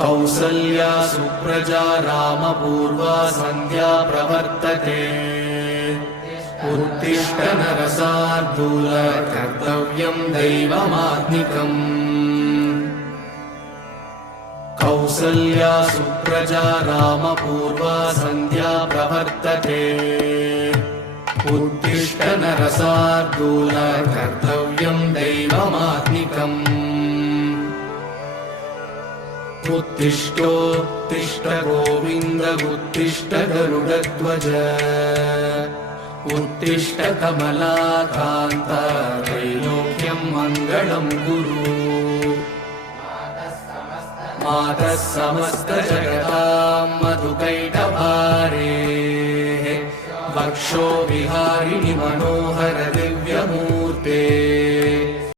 कौसल्या सुप्रजा रामपूर्वा सन्ध्या प्रवर्तते उत्तिष्ठ नरशार्दूल कर्तव्यं दैवमात्मिकम् कौसल्या सुप्रजा रामपूर्वा सन्ध्या प्रवर्तते उत्तिष्ठ नरशार्दूल कर्तव्यं दैवमात्मिकम् उत्तिष्ठोत्तिष्ठ गोविन्द उत्तिष्ठ गरुडध्वज उत्तिष्ठ कमलाकान्त त्रैलोक्यं मङ्गलं कुरु मातः समस्तजगतां मधुकैटभारे वक्षो विहारिणि मनोहर